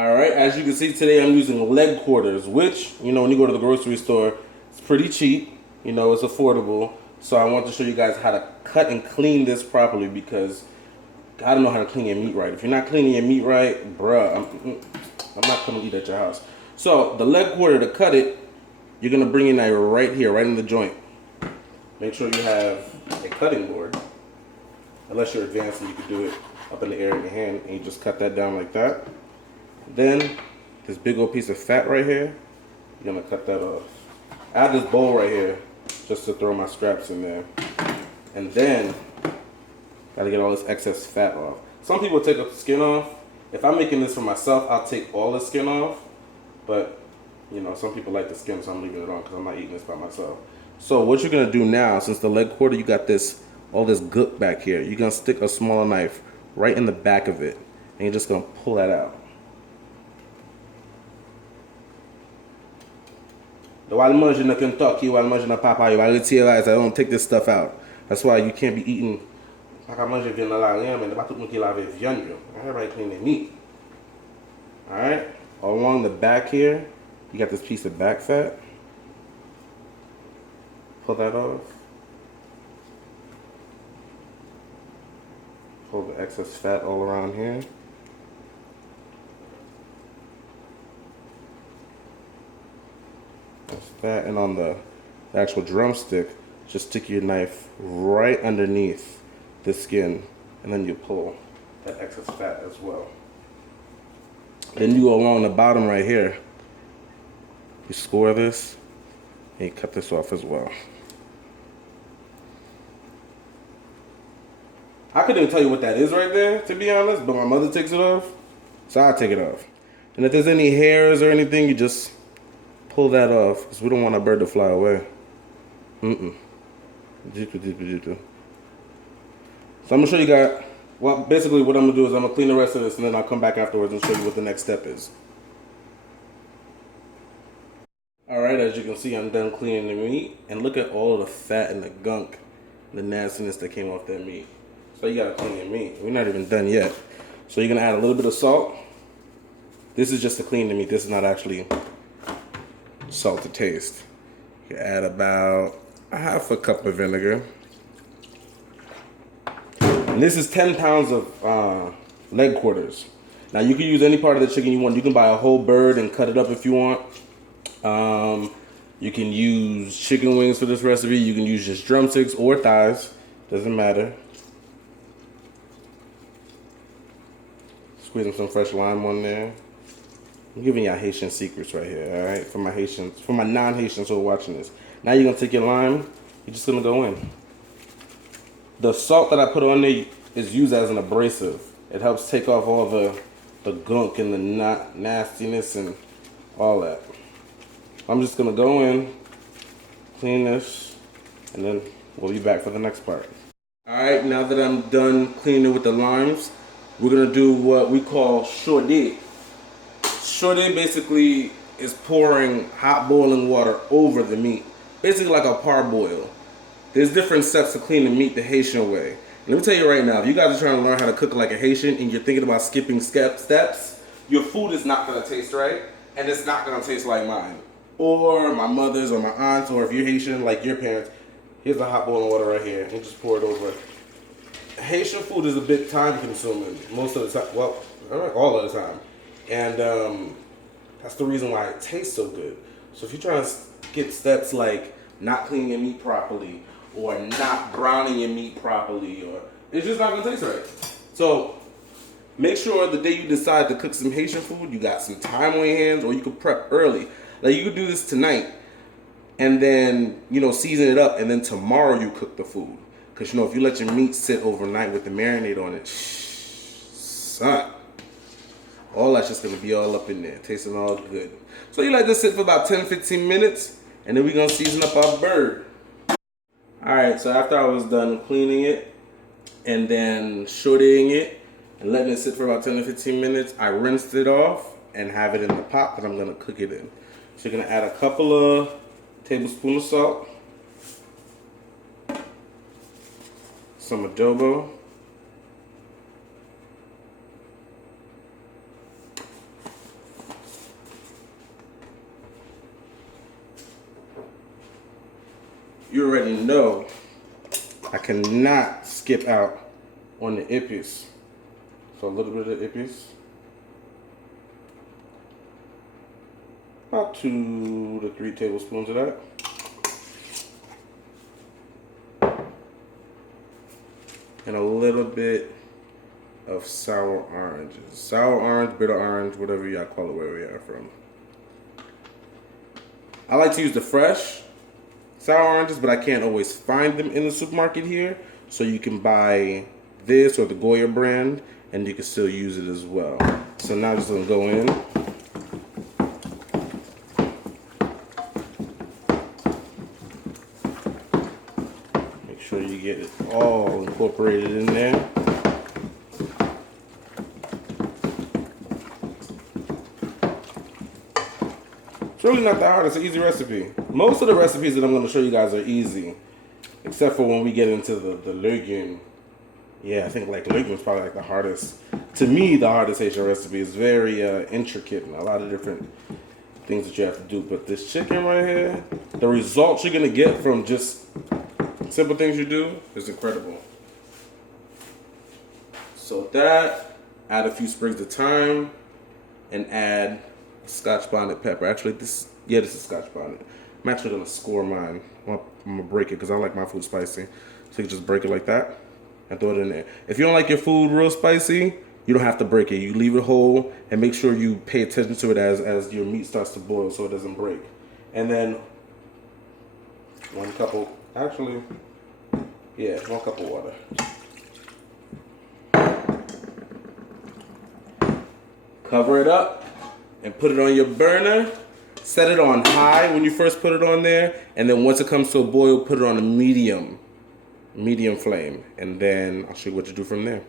All right, as you can see today, I'm using leg quarters, which, when you go to the grocery store, it's pretty cheap. It's affordable. So I want to show you guys how to cut and clean this properly because I don't know how to clean your meat right. If you're not cleaning your meat right, bruh, I'm not gonna eat at your house. So the leg quarter, to cut it, you're gonna bring your knife right here, right in the joint. Make sure you have a cutting board. Unless you're advanced and you can do it up in the air in your hand, and you just cut that down like that. Then this big old piece of fat right here, you're gonna cut that off. I have this bowl right here just to throw my scraps in there. And then, gotta get all this excess fat off. Some people take the skin off. If I'm making this for myself, I'll take all the skin off. But, some people like the skin, so I'm leaving it on because I'm not eating this by myself. So what you're gonna do now, since the leg quarter, you got all this gook back here, you're gonna stick a smaller knife right in the back of it. And you're just gonna pull that out. While managing the Kentucky, while managing the papaya, I realize I don't take this stuff out. That's why you can't be eating. Everybody clean their meat. Alright? Along the back here, you got this piece of back fat. Pull that off. Pull the excess fat all around here. That, and on the actual drumstick, just stick your knife right underneath the skin, and then you pull that excess fat as well. Then you go along the bottom right here, you score this, and you cut this off as well. I couldn't even tell you what that is right there, to be honest, but my mother takes it off, so I'll take it off. And if there's any hairs or anything, you just pull that off, because we don't want our bird to fly away. So I'm going to show you guys, well, basically what I'm going to do is I'm going to clean the rest of this, and then I'll come back afterwards and show you what the next step is. Alright, as you can see, I'm done cleaning the meat, and look at all of the fat and the gunk, the nastiness that came off that meat. So you got to clean your meat. We're not even done yet. So you're going to add a little bit of salt. This is just to clean the meat. This is not actually salt to taste. You add about a half a cup of vinegar. And this is 10 pounds of leg quarters. Now you can use any part of the chicken you want. You can buy a whole bird and cut it up if you want. You can use chicken wings for this recipe. You can use just drumsticks or thighs. Doesn't matter. Squeezing some fresh lime on there. I'm giving y'all Haitian secrets right here, all right? For my non-Haitians who are watching this. Now you're gonna take your lime, you're just gonna go in. The salt that I put on there is used as an abrasive. It helps take off all the gunk and the nastiness and all that. I'm just gonna go in, clean this, and then we'll be back for the next part. All right, now that I'm done cleaning it with the limes, we're gonna do what we call chaudé. Chaudé basically is pouring hot boiling water over the meat. Basically like a parboil. There's different steps to clean the meat the Haitian way. And let me tell you right now, if you guys are trying to learn how to cook like a Haitian and you're thinking about skipping steps, your food is not gonna taste right, and it's not gonna taste like mine. Or my mother's, or my aunt's, or if you're Haitian, like your parents, here's the hot boiling water right here, and just pour it over. Haitian food is a bit time consuming most of the time, well, all of the time. And that's the reason why it tastes so good. So if you're trying to skip steps like not cleaning your meat properly, or not browning your meat properly, or it's just not gonna taste right. So make sure the day you decide to cook some Haitian food, you got some time on your hands, or you can prep early. Like you could do this tonight, and then season it up, and then tomorrow you cook the food. Cause if you let your meat sit overnight with the marinade on it, son, all that's just gonna be all up in there, tasting all good. So you let this sit for about 10-15 minutes, and then we're gonna season up our bird. Alright, so after I was done cleaning it, and then sauteing it, and letting it sit for about 10-15 minutes, I rinsed it off, and have it in the pot that I'm gonna cook it in. So you're gonna add a couple of tablespoons of salt, some adobo, you already know I cannot skip out on the Epis. So a little bit of Epis. About 2 to 3 tablespoons of that. And a little bit of sour oranges. Sour orange, bitter orange, whatever y'all call it where we are from. I like to use the fresh sour oranges, but I can't always find them in the supermarket here. So you can buy this or the Goya brand, and you can still use it as well. So now I'm just gonna go in. Make sure you get it all incorporated in there. It's really not that hard. It's an easy recipe. Most of the recipes that I'm going to show you guys are easy, except for when we get into the legume. Yeah, I think like legume is probably like the hardest. To me, the hardest Haitian recipe is very intricate and a lot of different things that you have to do. But this chicken right here, the results you're going to get from just simple things you do is incredible. So that, add a few sprigs of thyme, and add Scotch bonnet pepper. Actually, this is Scotch bonnet. I'm actually gonna score mine. I'm gonna break it because I like my food spicy. So you just break it like that and throw it in there. If you don't like your food real spicy, you don't have to break it. You leave it whole and make sure you pay attention to it as your meat starts to boil so it doesn't break. And then 1 cup of water. Cover it up and put it on your burner. Set it on high when you first put it on there, and then once it comes to a boil, put it on a medium flame, and then I'll show you what to do from there.